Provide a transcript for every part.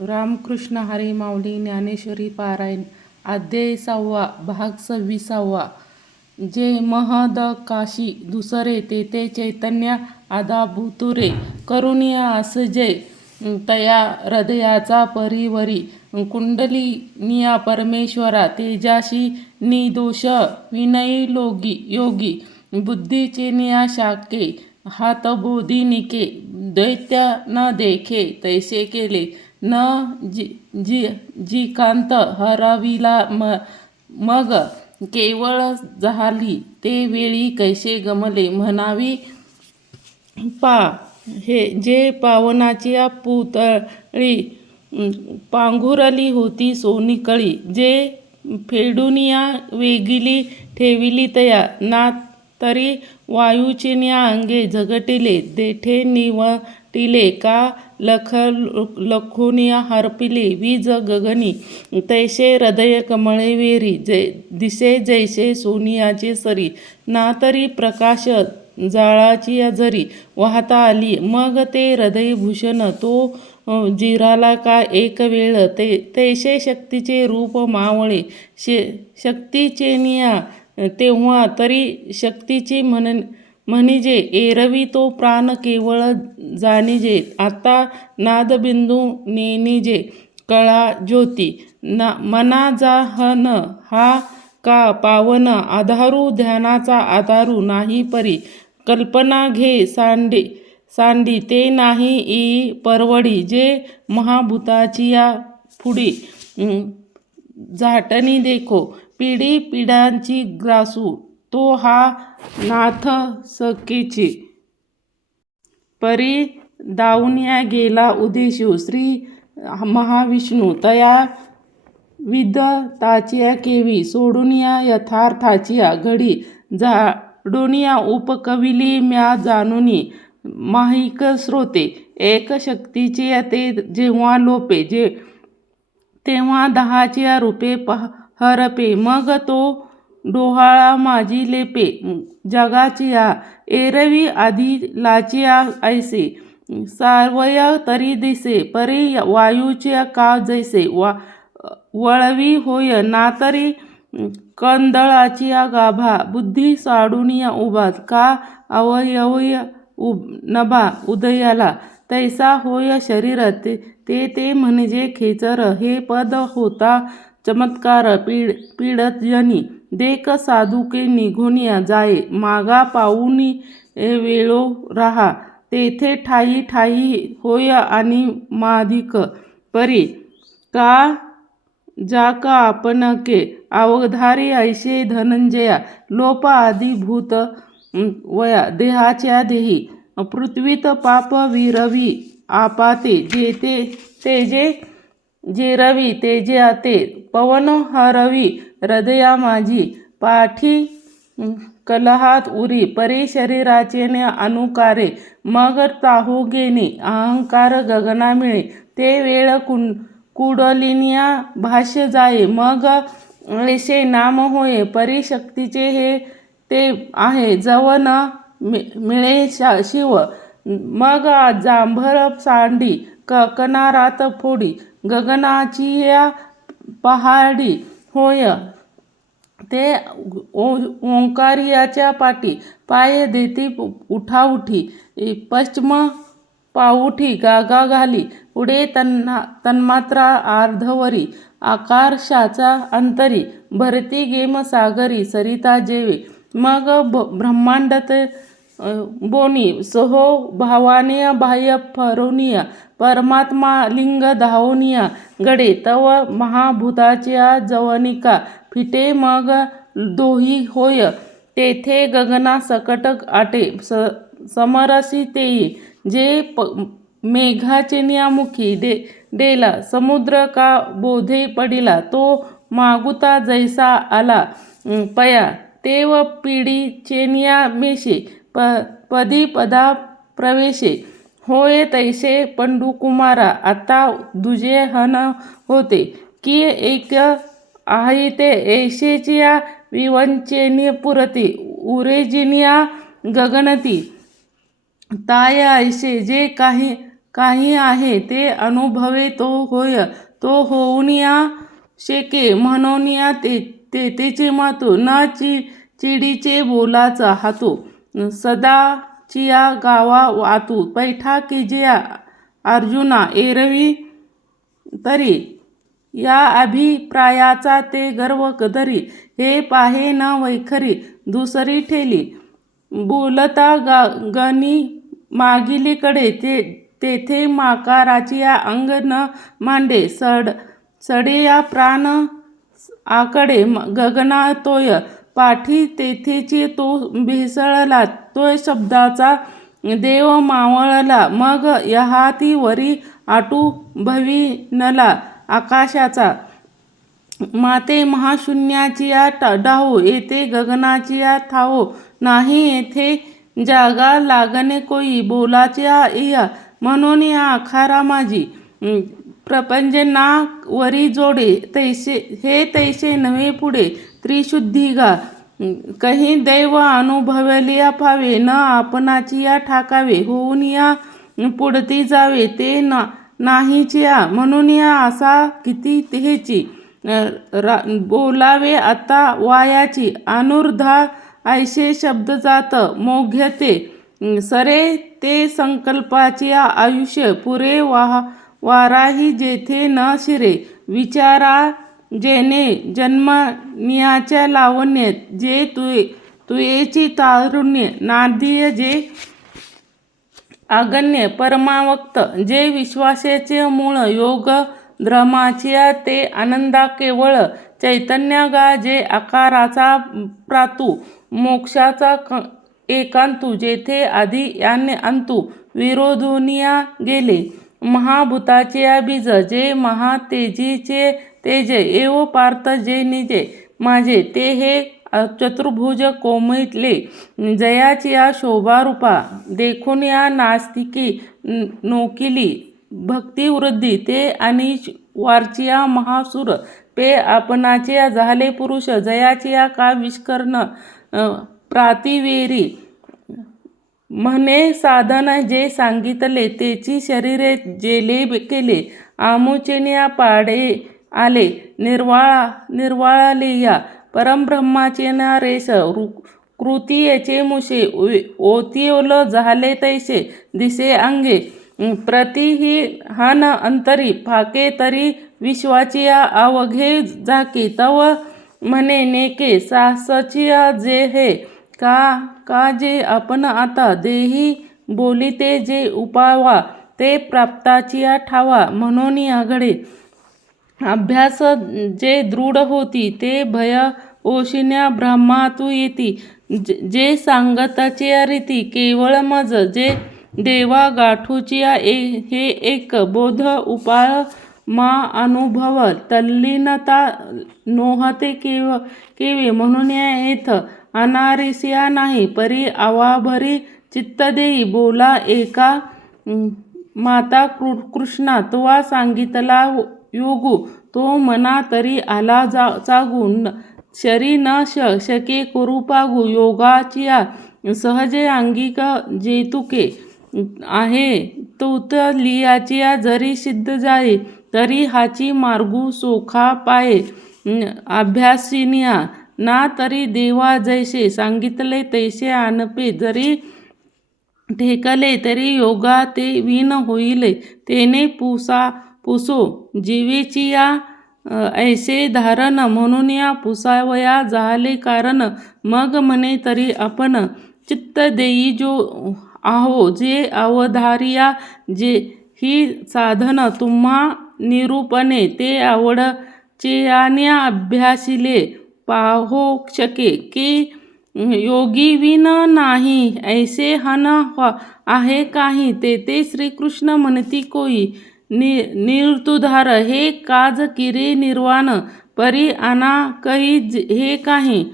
रामकृष्ण हरी माऊली ज्ञानेश्वरी पारायण अध्याय 6 भाग 26. जे महद काशी दुसरे तेथे चैतन्य आदाभूतुरे करुणिया असजय तया हृदयाचा परिवरी कुंडलिनिया परमेश्वरा तेजाशी निदोष विनयी योगी बुद्धीचे निया शाके हातबोधिनिके दैत्य न देखे तैसे केले न जिकांत हरविला मग केवळ झाली ते वेळी कैसे गमले म्हणावी पा हे जे पावनाची पुतळी पांघुरली होती सोनीकळी जे फेडूनिया वेगिली ठेविली तया ना तरी वायूचिन्या अंगे झगटिले देठे निवटिले का लखुनिया हरपिले वीज गगनी तैसे हृदय कमळे वेरी दिसे जैसे सोनियाची सरी ना तरी प्रकाश जाळाची जरी वाहता आली मग ते हृदयभूषण तो जिराला का एक वेळ तैसे शक्तीचे रूप मावळे शक्तीचे निया तेव्हा तरी शक्तीची म्हणिजे एरवी तो प्राण केवळ जाणिजे आता नादबिंदू नेनिजे कळा ज्योती मना जाहन हा का पावन आधारू ध्यानाचा आधारू नाही परी कल्पना घे सांडी ते नाही ई परवडी जे महाभूताची या फुडी झाटणी देखो पिढी पिढ्यांची ग्रासू तो हा नाथ सकेची परी दावूनिया गेला उदेशू श्री महाविष्णू तया विदताचिया केवी सोडूनिया यथार्थाचिया घडी झाडूनिया उपकविली म्या जाणुनी माहिक श्रोते एक शक्तीचे ते जेव्हा लोपे तेव्हा 10 रूपे हरपे मग तो डोहाळा माझी लेपे जगाचिया एरवी आधी लाचिया ऐसे सावय तरी दिसे परी वायूच्या का जैसे वळवी होय ना तरी कंदळाचिया गाभा बुद्धी साडूनिया उभा का अवयवय नभा उदयाला तैसा होय शरीर ते म्हणजे खेचर हे पद होता चमत्कार पीडजनी देख साधुके निघूनिया जाये मागा पाऊनी वेळो राहा तेथे ठाई होय आणि माधिक परी का जाका आपणके अवधारी ऐसे धनंजया लोप आदिभूत वया देहाच्या देही पृथ्वीत पाप विरवी आपाते जेते तेजे जिरवी तेजे आते पवन हरवी हृदया माझी पाठी कलहात उरी परी शरीराचे अनुकारे मग ताहू गेने अहंकार गगना मिळे ते वेळ कुडलिनिया भाष्य जाये मग ऐसे नाम होय परी शक्तीचे हे ते आहे जव न मिळे शिव मग जांभर सांडी कनारात फोडी गगनाची या पहाडी होय ते ओंकारियाच्या पाठी पाय देती उठाउठी पश्चिम पाऊठी गागा घाली पुढे तन्मात्रा अर्धवरी आकाशाचा अंतरी भरती गेम सागरी सरिता जेवे मग ब्रह्मांडत बोनी सहो भावानिया बाह्य फरोनिया परमात्मा लिंग धावनिया गडे तव महाभूताच्या जवनिका फिटे मग दोही होय तेथे गगना सकट आटे समरसी तेई जे मेघाचे नियामुखी डेला समुद्र का बोधे पडिला तो मागुता जैसा आला पया तेव पिढी चेनिया मेशे पदी पदा प्रवेशे होय तैसे पंडुकुमारा आता दुजे हन होते की एक आहे ते ऐशेचिया विवंचेनी पुरती उरेजिनिया गगनती ताय ऐसे जे काही काही आहे ते अनुभवे तो होय तो होऊन या शेके म्हणून या तेचे मातू न चिडीचे बोलाचा हातू सदाचिया गावा वातू पैठा कीजिया अर्जुना एरवी तरी या अभिप्रायाचा ते गर्व धरी हे पाहे न वैखरी दुसरी ठेली बोलता गणी मागिलीकडे तेथे माकाराची या अंग न मांडे सडे या प्राण आकडे गगना तोय पाठी तेथेची तो भेसळला तोय शब्दाचा देव मावळला मग यहाती वरी आटू भविनला आकाशाचा माते महाशून्याची या डाहो येथे गगनाची या ठावो नाही येथे जागा लागणे कोई बोलाच्या इया म्हणून या आखारा माझी प्रपंच ना वरी जोडे तैसे हे तैसे नव्हे पुढे त्रिशुद्धी गा कही दैव अनुभवलिया पावे न आपणाची या ठाकावे होऊन या पुढती जावे ते नाहीची या म्हणून या असा किती तेची बोलावे आता वायाची अनुर्धा ऐसे शब्द जात मोघ्यते सरे ते संकल्पाचे आयुष्य पुरे वाराही जेथे न शिरे विचारा जेने जन्मनियाच्या लावण्य जे तुयेची तारुण्य नादीय जे अगण्य परमावक्त जे विश्वासाचे मूळ योग द्रमाचिया ते आनंदा केवळ चैतन्य गा जे आकाराचा प्रातू मोक्षाचा एकांतू जेथे आधी याने अंतू विरोधुनिया गेले महाभूताचे बीज जे महातेजीचे तेज एव पार्थ जे निजे माझे ते हे चतुर्भुज कोमितले जयाची या शोभारूपा देखून या नास्तिकी नोकिली भक्तिवृद्धी ते आणि वारचिया महासुर पे आपणाचे झाले पुरुष जयाची या का विष्कर्ण प्रातिवेरी म्हणे साधन जे सांगितले तेची शरीरे जेले केले आमुचेनिया पाडे आले निर्वाळाले या परमब्रह्माचे ना रेस कृतीयेचे मुशे ओतिओल झाले तैसे दिसे अंगे प्रतिही हन अंतरी फाके तरी विश्वाची अवघे झाके तव म्हणे नेके सासचिया जे हे का जे आपण आता देही बोलिते जे उपावा ते प्राप्ताची ठावा म्हणून आघडे अभ्यास जे दृढ होती ते भय ओशिन्या ब्रह्मातू येती जे सांगताचे रीती केवळ मज जे देवा गाठूची हे एक बोध उपाय मा अनुभव तल्लीनता नोहते केवे म्हणून येथ अनारिसिया नाही परी आवाभरी चित्त देई बोला एका माता कृष्णा तुवा सांगितला योगू तो मना तरी आला चागून शरी न शके करू पागू योगाचिया सहजे अंगिक जेतुके आहे तूत लियाचिया जरी सिद्ध जाये तरी हाची मार्गू सोखा पाये अभ्यासिनिया ना तरी देवा जैसे सांगितले तैसे आणपे जरी ठेकले तरी योगा ते विन होईले तेने पुसो जीवेची या ऐसे धारण म्हणून या पुसावया झाले कारण मग म्हणे तरी आपण चित्त देई जो आहो जे अवधारिया जे ही साधन तुम्हा निरूपणे ते आवडचेयान्या अभ्यासिले पाहो शके की योगी विन नाही ऐसे हन आहे काही तेथे श्रीकृष्ण म्हणती कोई निर्तुधार हे काज किरे निर्वाण परी अना कही हे काही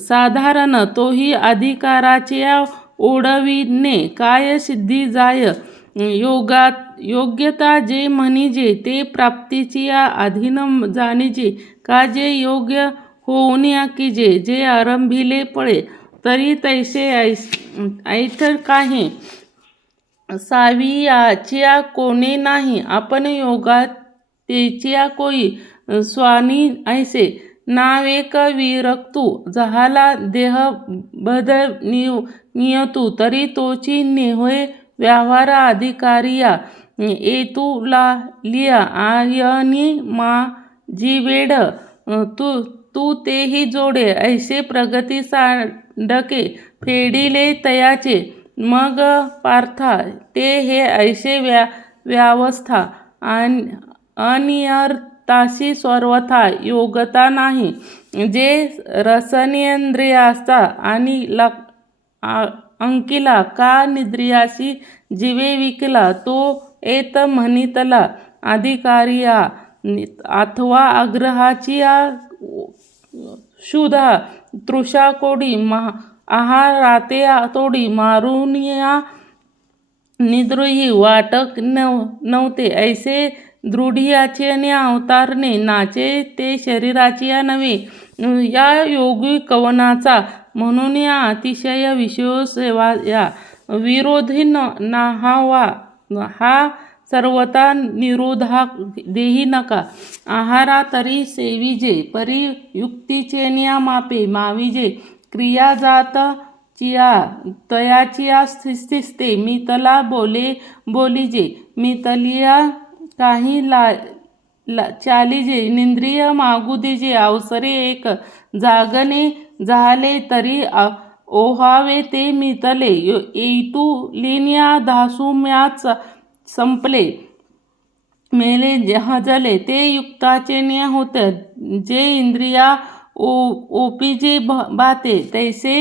साधारण तोही अधिकाराचे ओढविणे काय सिद्धी जाय योग्यता जे म्हणिजे ते प्राप्तीची अधीन जाणिजे का जे योग्य होऊन कीजे जे आरंभिले पळे तरी तैसे ऐठ काही सावियाचिया कोणे नाही, आपण योगा तेचिया कोई स्वानी ऐसे. नावेक विरक्तू झाला देह बदल नियतू, तरी तोची नेहोय व्यवहार अधिकारिया. एतुला लिया आयनी मा जीवेड, तू तेही जोडे ऐसे प्रगती सांडके फेडिले तयाचे. मग पार्था ते हे ऐसे व्यवस्था अनियर्ताशी सर्वथा योगता नाही. जे रसनेंद्रियाचा आणि अंकिला का निद्रियाशी जीवे विकला, तो एत म्हणितला अधिकारिया. अथवा आग्रहाची क्षुधा तृषा कोडी आहाराते तोडी मारुनिया निद्रुही वाटक नव्हते. ऐसे दृढियाचे आणि अवतारणे नाचे ते शरीराची नव्हे. या योगी कवनाचा म्हणून या अतिशय विषयोसेवा विरोधी नाहावा. हा सर्वथा निरोधा देही नका. आहारा तरी सेविजे, परी युक्तीचे नियमापे माविजे. क्रिया जात चिया तयाचिया स्थिस्ते, मितला बोलिजे, मितलिया काही चालिजे. निंद्रिय मागू दिजे अवसरे एक, जागणे झाले तरी ओहावे ते मितले. एतू लिनिया धासुम्याच संपले, मेले हजले ते युक्ताचे निय होते. जे इंद्रिया ओपिजे बाते, तैसे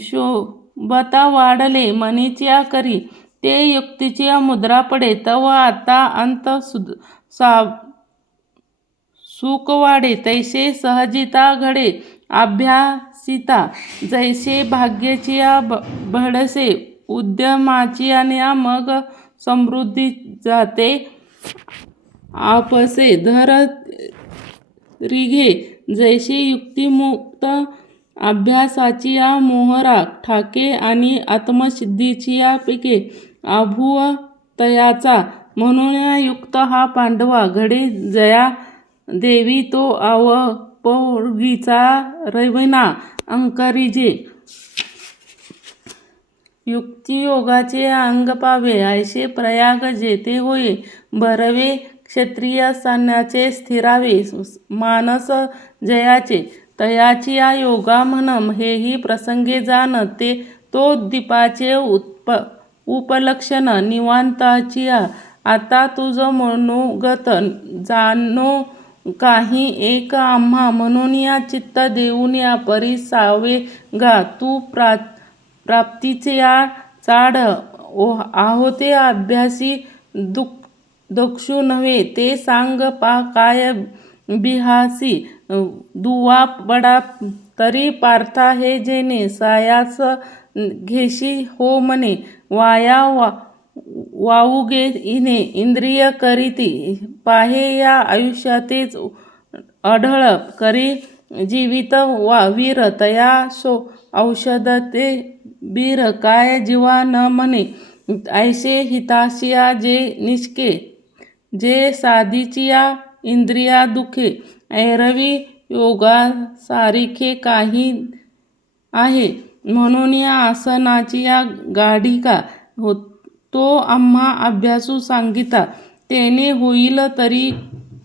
शोभता वाढले मनीच्या करी. ते युक्तीची मुद्रा पडे, तव आता अंत सुख वाढे. तैसे सहजिता घडे अभ्यासिता, जैसे भाग्याची भडसे उद्यमाची मग समृद्धी जाते आपसे. धर रिघे जैसे युक्तिमुक्त अभ्यासाची मोहरा ठाके, आणि आत्मसिद्धीची पिके अभूव तयाचा. म्हणून युक्त हा पांडवा घडे जया देवी, तो अवपोर्गीचा रविना अंकरिजे. युक्तियोगाचे अंग पावे ऐसे प्रयाग जेथे होय. भरवे क्षत्रिय सैन्याचे स्थिरावे मानस जयाचे. तयाची योगा म्हण हेही प्रसंगे जाण. तो दीपाचे उपलक्षण निवांताची. आता तुझ मनोगत जाणो काही एक आम्हा. म्हणून या चित्त देऊन या परी सावे गा. तू प्राप्तीचे चाड आहोते अभ्यासी दक्षु नव्हे. ते सांग पा काय बिहासी. दुवा बडा तरी पार्था हे जेणे, सायास घेशी हो मने. वाया वाऊगे इने इंद्रिय करीती. पाहे या आयुष्यातेच अढळ करी जीवित वीर. तया औषध ते बीर काय जीवा न म्हणे. ऐसे हिताशिया जे निष्के, जे साधीचिया इंद्रिया दुखे. ऐरवी योगा सारिखे काही आहे. म्हणून या आसनाची गाढिका तो आम्हा अभ्यासू सांगिता. तेने होईल तरी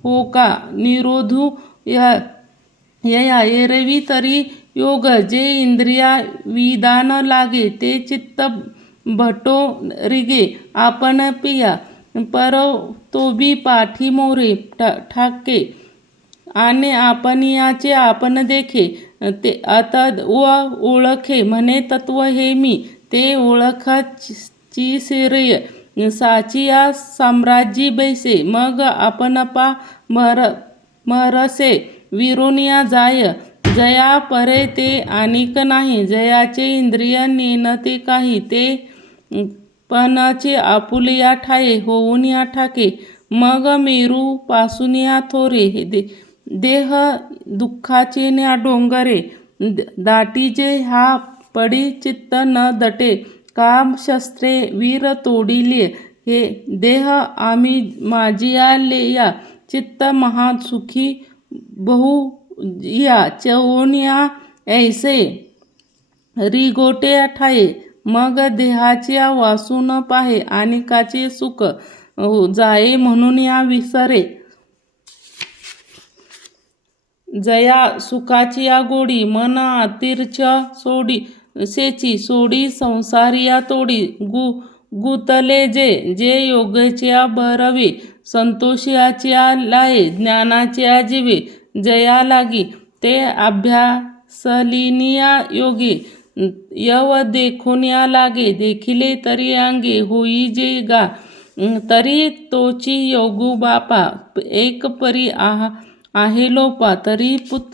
हो का निरोधू यया. एरवी तरी योग जे इंद्रिया विदान लागे. ते चित्त भटो रिगे आपण पिया. पर तोबी पाठी मोरे ठाके, आणि आपणियाचे आपण देखे. ते आता ओळखे म्हणे तत्व हे मी. ते ओळखाची श्रेय साचिया साम्राज्यी बैसे. मग आपण पा मरसे विरोनिया जाय. जया परे ते आणिक नाही. जयाचे इंद्रिय नेनते काही. ते पणाचे आपुलिया ठाये होऊन या ठाके. मग मेरू पासून या थोरे. देह दुःखाचे न्या डोंगरे दाटीजे. हा पडी चित्त न दटे कामशस्त्रे वीर तोडिले, हे देह आम्ही माझिया लेया, चित्त महा सुखी बहु या चवनिया ऐसे रिगोटे ठाये. मग देहाच्या वासून पाहे, आणि काचे सुख जाये म्हणून या विसरे. जया सुखाची या गोडी, मन अतिर्च सोडी सेची सोडी संसारिया तोडी. गुतले जे जे योगाच्या भरवे, संतोषाच्या लाये ज्ञानाच्या जीवे. जया लागी ते अभ्यासलिनिया योगे, यव देखुनिया लागे देखिले तरी अंगे. होई जे गा तरी तोची योगू बापा, एक परी आहे लोपा तरी पुत्र